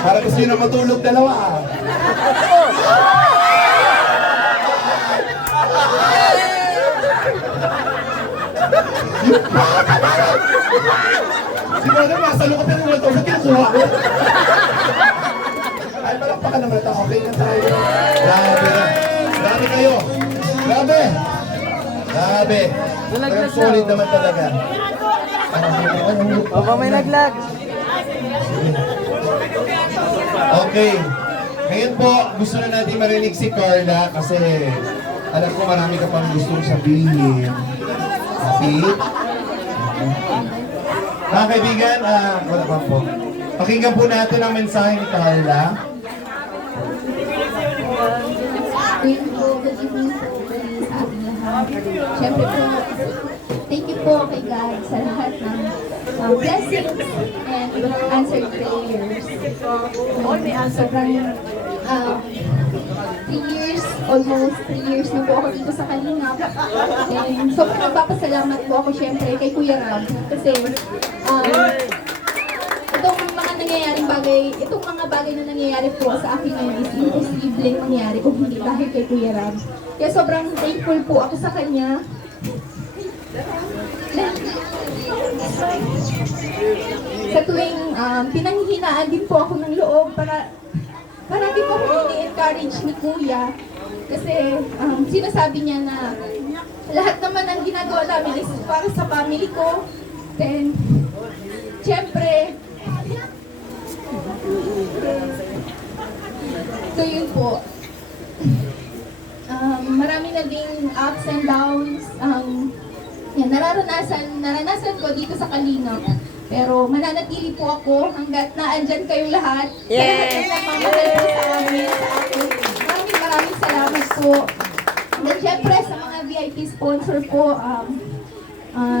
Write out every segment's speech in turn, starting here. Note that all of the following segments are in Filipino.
Para gusto nyo na matulog dalawa ah. Si Mother, nasa loob na nung matulog, kinukuha ko. Ay, palakpakan naman ito. Okay na tayo. Grabe na. Grabe kayo. Grabe. Grabe. Pero solid naman talaga. Opo, may naglag. Okay. Ngayon po, gusto na natin marinig si Carla kasi alam ko marami ka pang gustong sabihin. Happy? Mga kaibigan, wala pa po. Pakinggan po natin ang mensahe ni Carla. Good evening po sa ating lahat. Siyempre po, thank you po kay God sa lahat ng blessings and answered prayers. Sobrang 3 years, almost 3 years na po ako dito sa Kalingap. And sobrang nagpapasalamat po ako siyempre kay Kuya Rab. Kasi itong mga bagay na nangyayari po sa akin ngayon is imposible mangyari kung hindi dahil kay Kuya Rab. Kaya sobrang thankful po ako sa kanya. Sa tuwing pinanghihinaan din po ako ng loob para din po ako ini-encourage ni Kuya. Kasi sinasabi niya na lahat naman ang ginagawa namin is para sa family ko. Then, siyempre, so yun po. Marami na ding ups and downs. Yan, naranasan ko dito sa Kalingap. Pero mananatili po ako hanggat naandyan kayong lahat. Yes! Sa lahat ng nagmamahal po sa amin, sa akin. Maraming salamat po. And then syempre sa mga VIP sponsor po,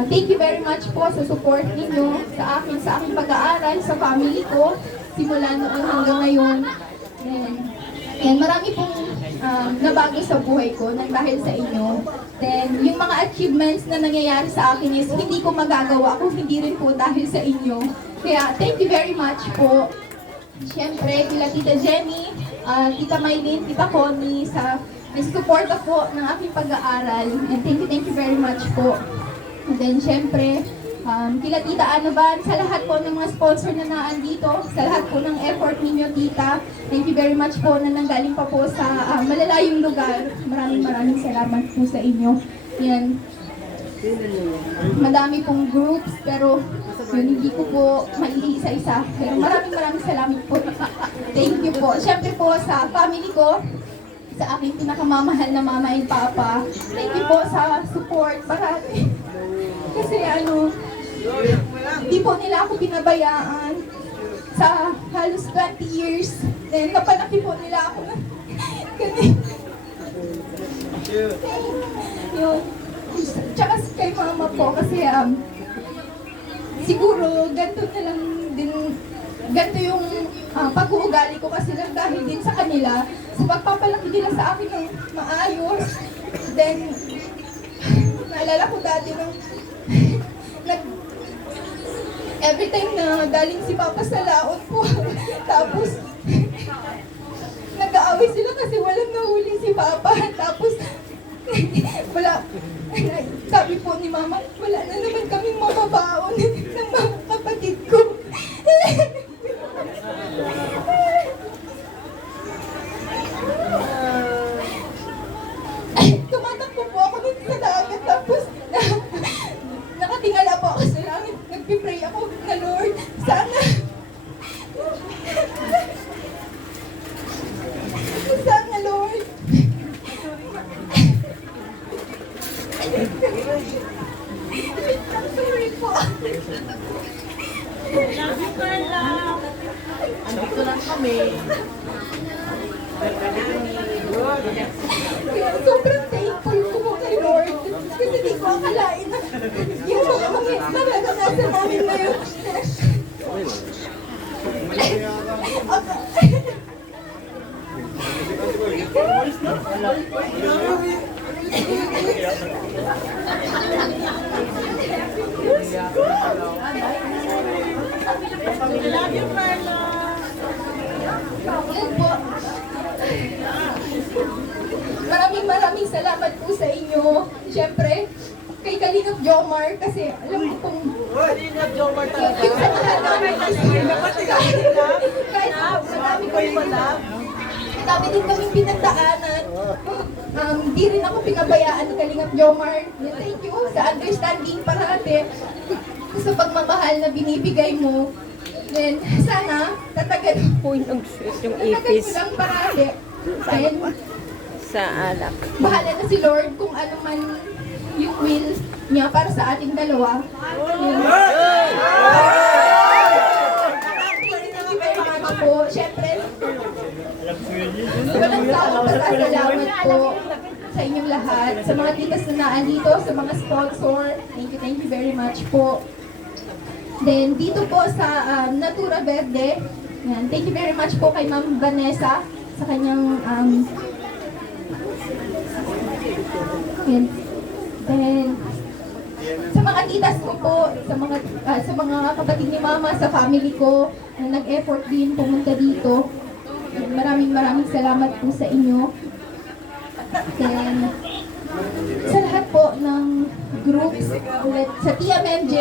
thank you very much po sa support ninyo sa aking pag-aaral, sa family ko, simula noon hanggang ngayon. And marami pong nabago sa buhay ko nang dahil sa inyo. Then, yung mga achievements na nangyayari sa akin is hindi ko magagawa kung hindi rin po dahil sa inyo. Kaya, thank you very much po. Siyempre, kila Tita Jenny, Tita Maylin, Tita Connie, sa nisusuporta po ng aking pag-aaral. And thank you very much po. And then, siyempre, kila Tita Anoban, sa lahat po ng mga sponsor na naandito, sa lahat po ng effort ninyo, Tita. Thank you very much po na nanggaling pa po sa malalayong lugar. Maraming salamat po sa inyo. Yan. Madami pong groups, pero yun, hindi ko po maiisa-isa. Pero maraming salamat po. Thank you po. Siyempre po sa family ko, sa aking pinakamamahal na mama and papa. Thank you po sa support. Parati. Kasi hindi po nila ako pinabayaan sa halos 20 years. Then napalaki po nila ako ng yun. Tsaka kay mama po kasi siguro ganito na lang din, ganito yung pag-uugali ko kasi lang dahil din sa kanila, sa pagpapalaki nila sa akin ng maayos. Then naalala ko dati nung every time na galing si Papa sa laot po, tapos nag-aaway sila kasi walang nahuli si Papa, tapos wala, sabi po ni Mama, wala na naman kaming mababaon ng mga kapatid ko. Tumatakbo po ako dito sa dagat, tapos nakatingala po ako sa langit. Nagpipray ako na Lord, sana Lord sorry po. Love you, Carla. Andito lang kami. Kaya sobrang thankful ko po kay Lord. Kasi di ko akalain na yung mga naranasan namin ngayon. Love you, Carla. Yan po. Maraming salamat po sa inyo. Siyempre, kay Kalingap Jomar kasi alam ko kung Kalingap Jomar talaga. yung sa mahal namin kahit marami ko dami din kaming pinagdaanan. Di rin ako pinabayaan ni Kalingap Jomar. Thank you sa understanding parati sa pagmamahal na binibigay mo. Then, sana, tatagal Uy, nag-shoot yung tatagal ipis ko lang parati. And, sa alak. bahala na si Lord kung ano man yung will niya para sa ating dalawa. Thank you very much po. Siyempre, walang tawag pasasalamat po sa inyong lahat, sa mga tikas na naandito, sa mga sponsor. Thank you very much po. Then, dito po sa Natura Verde, yan, thank you very much po kay Ma'am Vanessa sa kanyang yan. Then, sa mga titas ko po, sa mga kapatid ni Mama, sa family ko, na nag-effort din pumunta dito. Maraming salamat po sa inyo. Then, sa lahat po ng groups, ulit, sa TMMJ,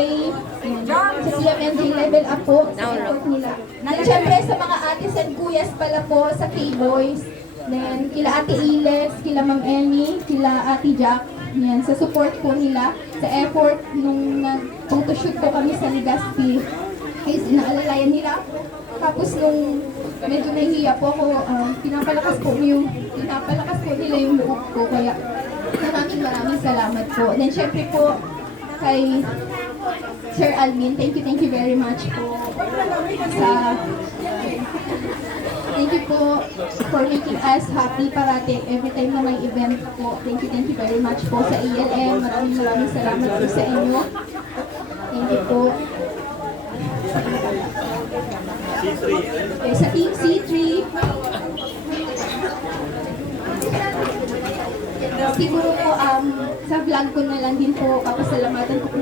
sa TMMJ Level Up po, sa support nila. Then, syempre, sa mga ates and kuyas pala po, sa K-Boys, then, kila Ate Ilex, kila Ma'am Emmy, kila Ate Jack, yan, sa support po nila, sa effort nung nag-photoshoot po kami sa Legazpi, is inaalalayan nila. Tapos nung medyo nahihiya po ako, pinapalakas po nila yung loob ko, kaya maraming salamat po. Then syempre po, kay Sir Alvin, thank you very much po thank you po for making us happy parati every time na may event po. Thank you very much po sa ALM. Maraming salamat po sa inyo. Thank you po. Okay, sa Team C3, siguro po sa vlog ko na lang din po, papasalamatan ko po